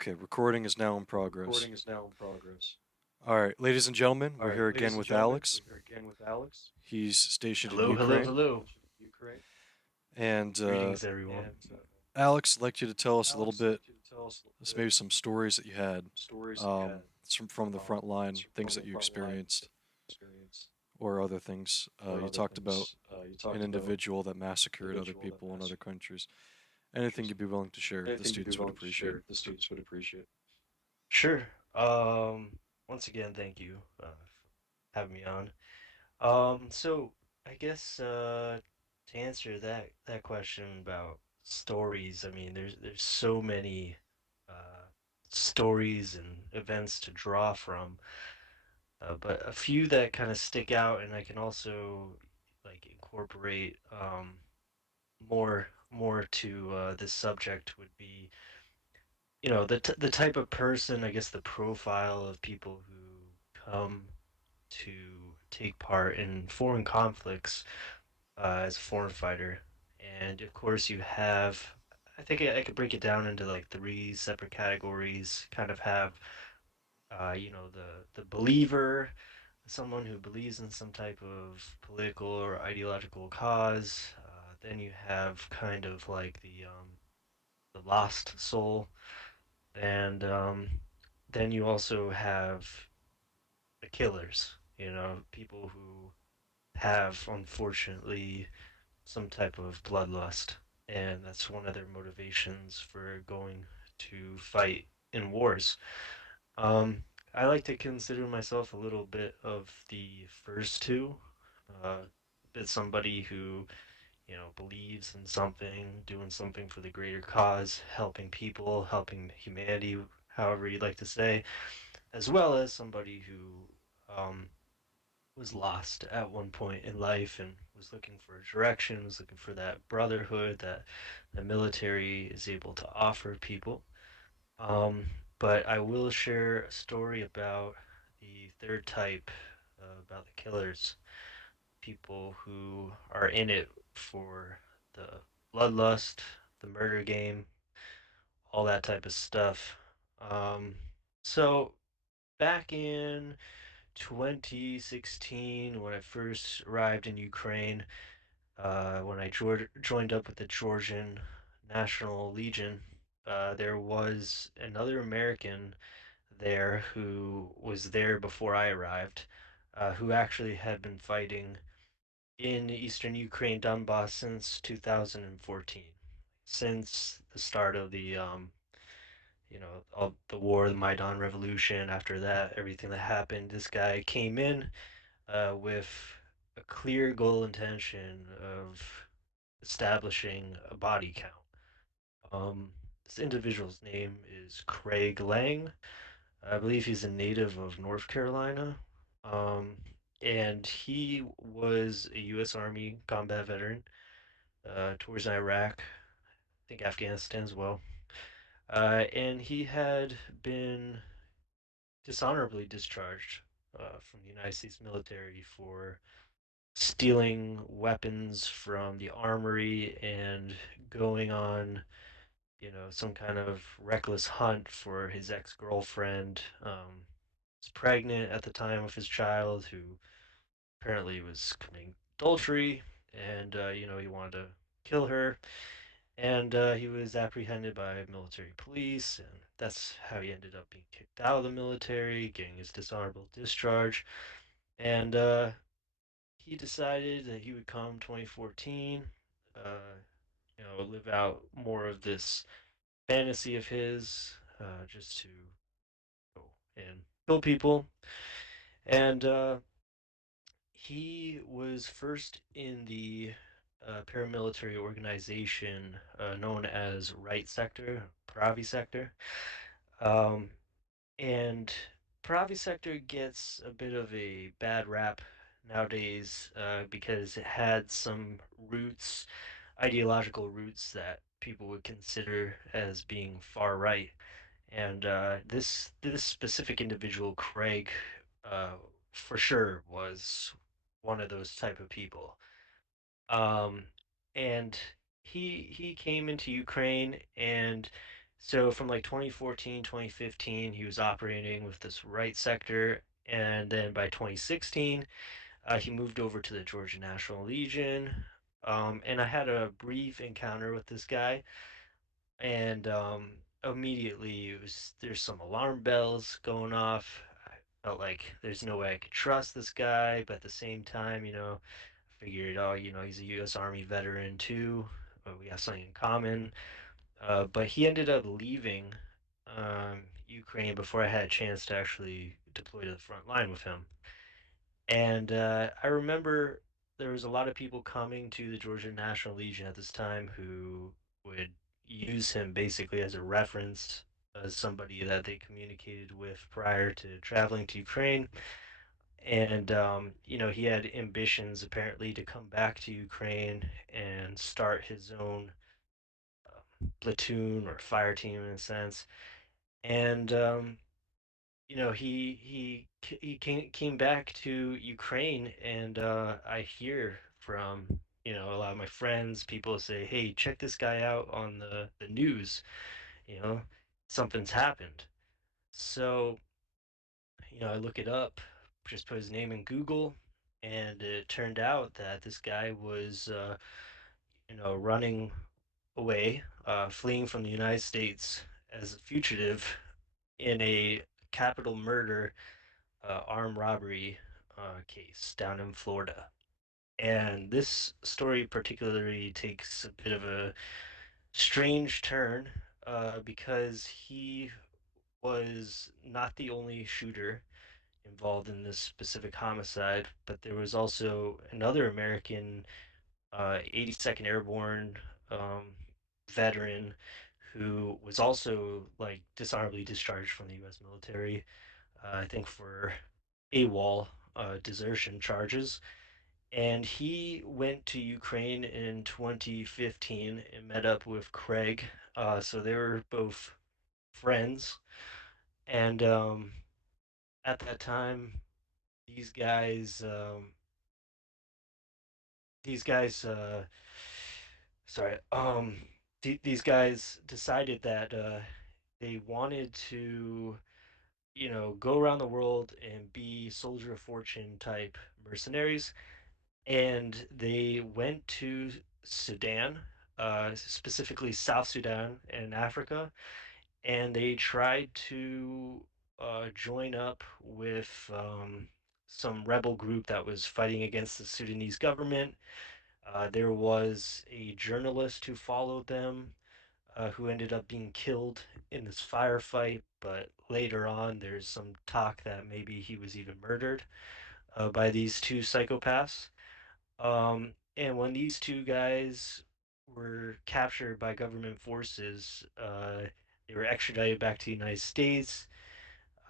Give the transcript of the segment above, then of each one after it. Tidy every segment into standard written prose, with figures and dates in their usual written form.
Okay, recording is now in progress. Recording is now in progress. All right, ladies and gentlemen, All we're right, here again ladies and with gentlemen, Alex. we're here again with Alex. He's stationed in Hello, hello, Ukraine. hello. Ukraine. And Greetings, everyone. And Alex, I'd like you to tell us a little Alex, I'd bit, like you to tell us a little just bit, maybe some stories that you had, stories that you had from the front line, things from that the you front line experienced, experience or other things. or You other talked about things. You an talked about individual that massacred other individual that people in other massacred countries. Anything you'd be willing to share, the anything you'd be students would willing to appreciate. share, the students would appreciate. Sure. Once again, thank you for having me on. So I guess to answer that question about stories, I mean, there's so many uh, stories and events to draw from, but a few that kind of stick out, and I can also like incorporate more to this subject would be the type of person, I guess the profile of people who come to take part in foreign conflicts as a foreign fighter. And of course you have, I think I could break it down into like three separate categories. Kind of have the believer, someone who believes in some type of political or ideological cause. Then you have kind of like the lost soul, and then you also have the killers, people who have unfortunately some type of bloodlust, and that's one of their motivations for going to fight in wars. Um, I like to consider myself a little bit of the first two. Uh, it's somebody who believes in something, doing something for the greater cause, helping people, helping humanity, however you'd like to say, as well as somebody who was lost at one point in life and was looking for a direction, was looking for that brotherhood that the military is able to offer people. Um, but I will share a story about the third type, about the killers, people who are in it for the bloodlust, the murder game, all that type of stuff. Um, so back in 2016, when I first arrived in Ukraine, when I joined up with the Georgian National Legion, there was another American there who was there before I arrived, who actually had been fighting in eastern Ukraine, Donbass, since 2014, since the start of of the war, the Maidan Revolution. After that, everything that happened, this guy came in with a clear goal intention of establishing a body count. This individual's name is Craig Lang. I believe he's a native of North Carolina. Um, and he was a U.S. Army combat veteran towards Iraq, I think Afghanistan as well. And he had been dishonorably discharged from the United States military for stealing weapons from the armory and going on, some kind of reckless hunt for his ex-girlfriend. Was pregnant at the time of his child, who apparently was committing adultery, and he wanted to kill her. And he was apprehended by military police, and that's how he ended up being kicked out of the military, getting his dishonorable discharge. And he decided that he would come 2014, live out more of this fantasy of his, just to go and kill people. And he was first in the paramilitary organization known as Right Sector, Pravi Sector. Um, and Pravi Sector gets a bit of a bad rap nowadays because it had some roots, ideological roots that people would consider as being far right. And this specific individual, Craig, uh, for sure was one of those type of people. Um, and he came into Ukraine, and So from like 2014, 2015, he was operating with this right sector, and then by 2016, he moved over to the Georgia National Legion. And I had a brief encounter with this guy, and immediately there's some alarm bells going off. I felt like there's no way I could trust this guy, but at the same time, I figured, oh, he's a U.S. Army veteran too. We have something in common. But he ended up leaving Ukraine before I had a chance to actually deploy to the front line with him. And I remember there was a lot of people coming to the Georgia National Legion at this time who would use him basically as a reference, as somebody that they communicated with prior to traveling to Ukraine. And he had ambitions apparently to come back to Ukraine and start his own platoon or fire team in a sense. And he came back to Ukraine, and I hear from a lot of my friends, people say, "Hey, check this guy out on the news. You know, something's happened." So I look it up, just put his name in Google, and it turned out that this guy was running away, fleeing from the United States as a fugitive in a capital murder armed robbery case down in Florida. And this story particularly takes a bit of a strange turn because he was not the only shooter involved in this specific homicide, but there was also another American 82nd Airborne um, veteran who was also like dishonorably discharged from the U.S. military, I think for AWOL desertion charges. And he went to Ukraine in 2015 and met up with Craig. So they were both friends. And at that time, these guys, um, these guys, sorry, these guys decided that they wanted to, go around the world and be soldier of fortune type mercenaries, and they went to Sudan, specifically South Sudan and Africa, and they tried to join up with some rebel group that was fighting against the Sudanese government. There was a journalist who followed them, who ended up being killed in this firefight, but later on, there's some talk that maybe he was even murdered by these two psychopaths. And when these two guys were captured by government forces, they were extradited back to the United States.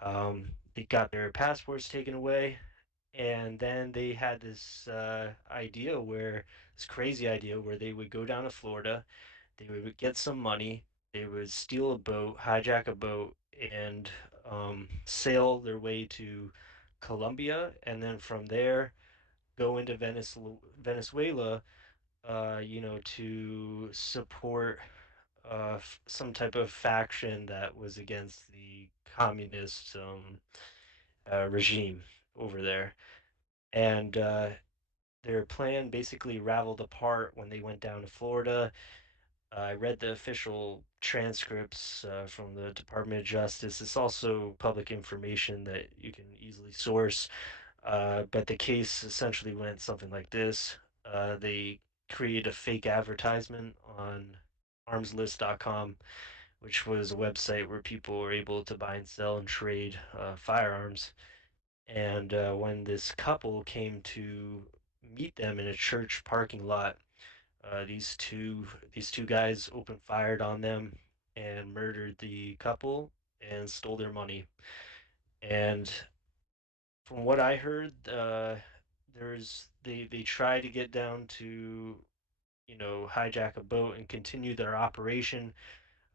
They got their passports taken away, and then they had this this crazy idea where they would go down to Florida, they would get some money, they would steal a boat, hijack a boat, and sail their way to Colombia, and then from there go into Venezuela, to support some type of faction that was against the communist regime over there. And their plan basically raveled apart when they went down to Florida. I read the official transcripts from the Department of Justice. It's also public information that you can easily source. But the case essentially went something like this. They created a fake advertisement on armslist.com, which was a website where people were able to buy and sell and trade firearms. And when this couple came to meet them in a church parking lot, these two guys opened fired on them and murdered the couple and stole their money. And from what I heard, they try to get down to hijack a boat and continue their operation,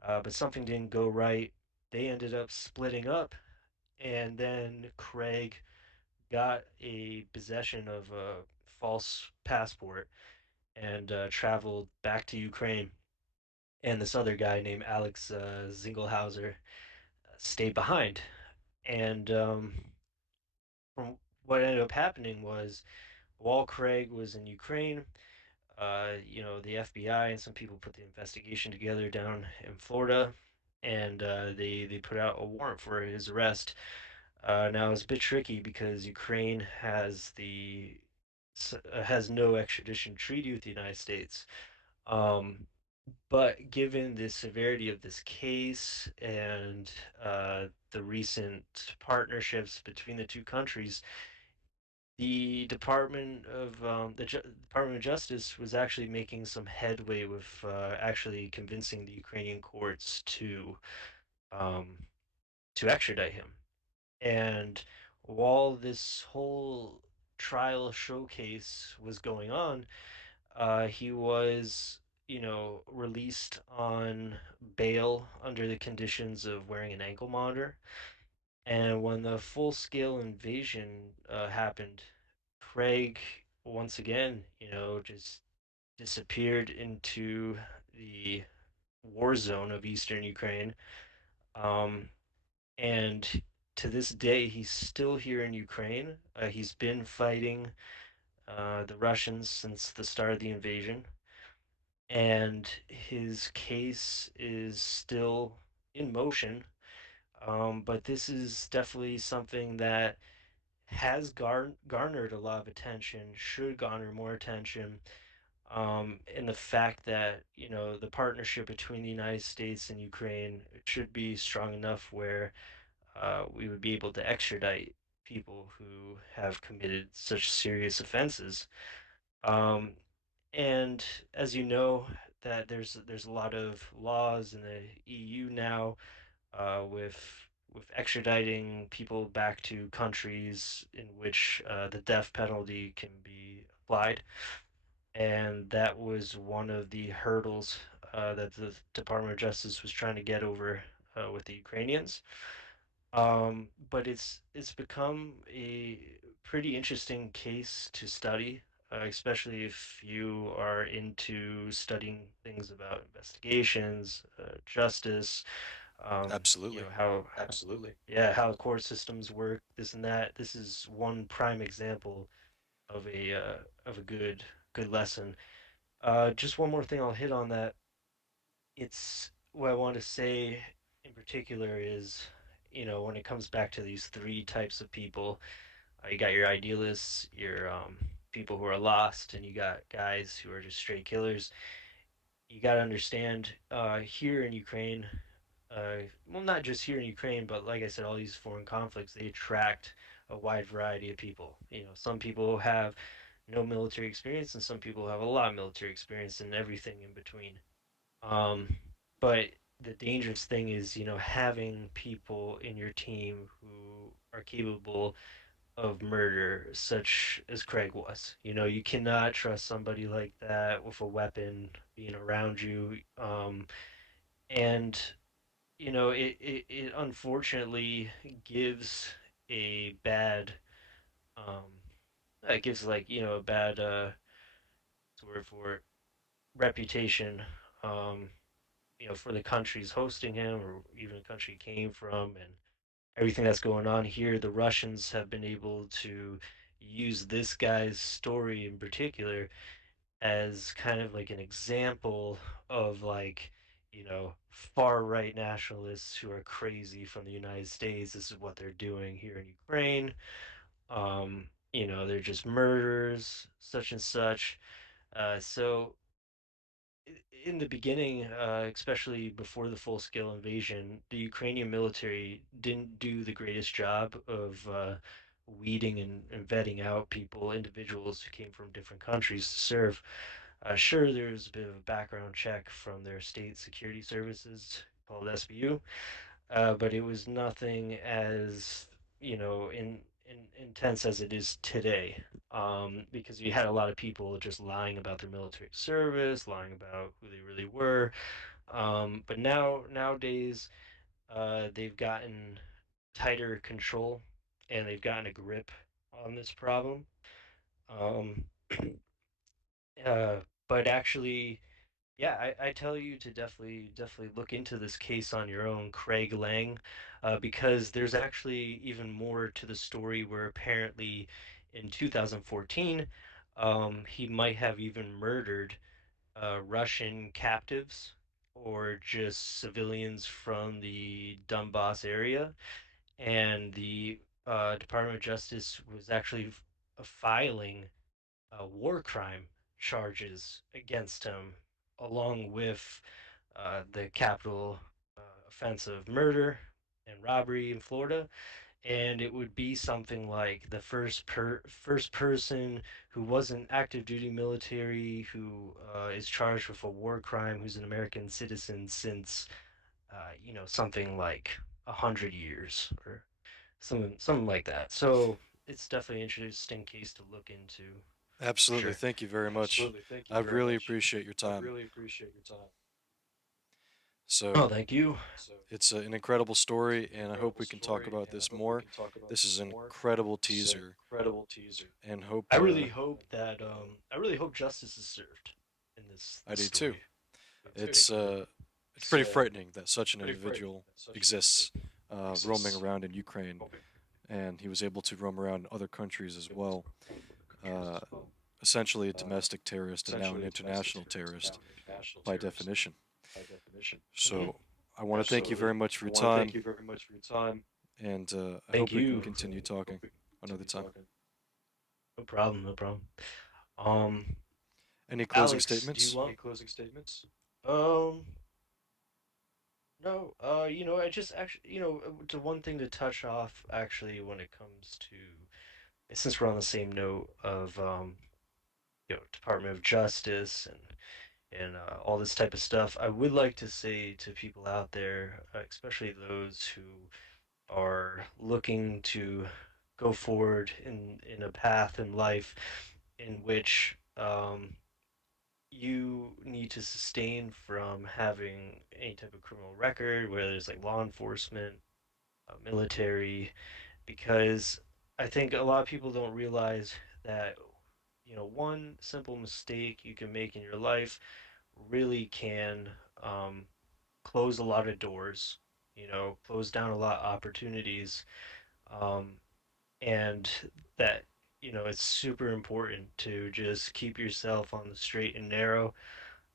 but something didn't go right. They ended up splitting up, and then Craig got a possession of a false passport and traveled back to Ukraine. and this other guy named Alex Zingelhauser stayed behind. And from what ended up happening was while Craig was in Ukraine, the FBI and some people put the investigation together down in Florida, and they put out a warrant for his arrest. Now it's a bit tricky because Ukraine has no extradition treaty with the United States. Um, but given the severity of this case and the recent partnerships between the two countries, the Department of Justice was actually making some headway with actually convincing the Ukrainian courts um, to extradite him. And while this whole trial showcase was going on, he was, released on bail under the conditions of wearing an ankle monitor. And when the full scale invasion happened, Craig once again, just disappeared into the war zone of eastern Ukraine. Um, and to this day, he's still here in Ukraine. He's been fighting the Russians since the start of the invasion, and his case is still in motion. But this is definitely something that has garnered a lot of attention, should garner more attention. And the fact that, the partnership between the United States and Ukraine should be strong enough where we would be able to extradite people who have committed such serious offenses. Um, and as you know, that there's a lot of laws in the EU now with extraditing people back to countries in which the death penalty can be applied, and that was one of the hurdles that the Department of Justice was trying to get over with the Ukrainians. But it's become a pretty interesting case to study, especially if you are into studying things about investigations, justice, Absolutely. how Absolutely. yeah, how court systems work, this and that. This is one prime example of a good lesson. Just one more thing I'll hit on that. It's what I want to say in particular is, when it comes back to these three types of people, you got your idealists, your people who are lost, and you got guys who are just straight killers. You got to understand here in Ukraine, well, not just here in Ukraine, but like I said, all these foreign conflicts, they attract a wide variety of people. Some people have no military experience, and some people have a lot of military experience, and everything in between. Um, but the dangerous thing is, having people in your team who are capable of murder, such as Craig was. You cannot trust somebody like that with a weapon being around you. And it unfortunately gives a bad um it gives like a bad what's the word for it, reputation, um for the countries hosting him or even the country he came from, and everything that's going on here. The Russians have been able to use this guy's story in particular as kind of like an example of like, far right nationalists who are crazy from the United States. This is what they're doing here in Ukraine. They're just murderers, such and such. So in the beginning, especially before the full scale invasion, the Ukrainian military didn't do the greatest job of weeding and vetting out people, individuals who came from different countries to serve. Sure, there's a bit of a background check from their state security services called SBU, but it was nothing as intense as it is today. Because you had a lot of people just lying about their military service, lying about who they really were. But nowadays, they've gotten tighter control and they've gotten a grip on this problem. Um, uh, but actually, Yeah, I tell you to definitely look into this case on your own, Craig Lang, because there's actually even more to the story where apparently in 2014, he might have even murdered Russian captives or just civilians from the Donbass area, and the Department of Justice was actually filing war crime charges against him, along with the capital offense of murder and robbery in Florida. And it would be something like the first person who wasn't active duty military who is charged with a war crime who's an American citizen since something like 100 years or something like that. So it's definitely an interesting case to look into for Absolutely. sure. Thank you very much. Absolutely. Thank you I very really much. appreciate your I time. really appreciate your time. So Oh, thank you. So it's an incredible story, and I hope incredible we can talk story, about and I this hope we more. can talk about This this is an more. incredible This is an teaser, incredible teaser. and hope That I really hope justice is served in I this do too. story. It's Thank you. it's pretty frightening that such an Pretty frightening individual that such an exists, individual roaming exists. around in Ukraine, and he was able to roam around in other countries as well. Uh, Essentially a domestic terrorist and now an Essentially a domestic international terrorist, now terrorist an international by terrorist definition. by definition. Hmm. So I want to thank you So very much for I your want to thank time, you very much for your time, and I Thank hope we can you. and continue I hope talking we can another continue time. talking. No problem. No problem. Um, Any closing Alex, do you statements? Any want? closing statements? Um, no. I just actually, the one thing to touch off actually when it comes to, since we're on the same note of Department of Justice and all this type of stuff, I would like to say to people out there, especially those who are looking to go forward in a path in life in which you need to sustain from having any type of criminal record, whether it's like law enforcement, military, because I think a lot of people don't realize that one simple mistake you can make in your life really can um, close a lot of doors, close down a lot of opportunities, um, and that it's super important to just keep yourself on the straight and narrow,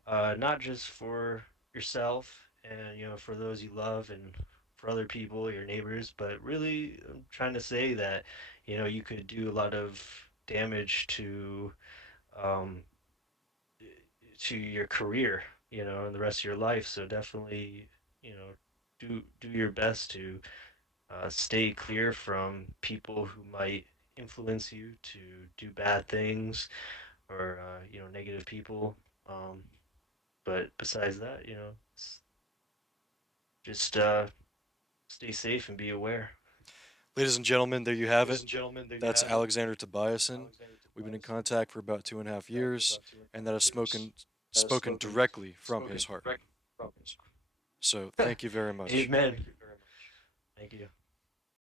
not just for yourself and for those you love and for other people, your neighbors, but really I'm trying to say that you could do a lot of damage um, to your career, and the rest of your life. So definitely, do your best to stay clear from people who might influence you to do bad things or negative people. Um, but besides that, just stay safe and be aware. Ladies and gentlemen, there you have Ladies it. and gentlemen, there you That's have it. Alexander Tobiasen. Alexander We've been in Tobias. contact for about 2.5 years, and that has Years. That has spoken directly from his heart. directly from his heart. So thank you very much. Amen. Thank you very much. Thank you.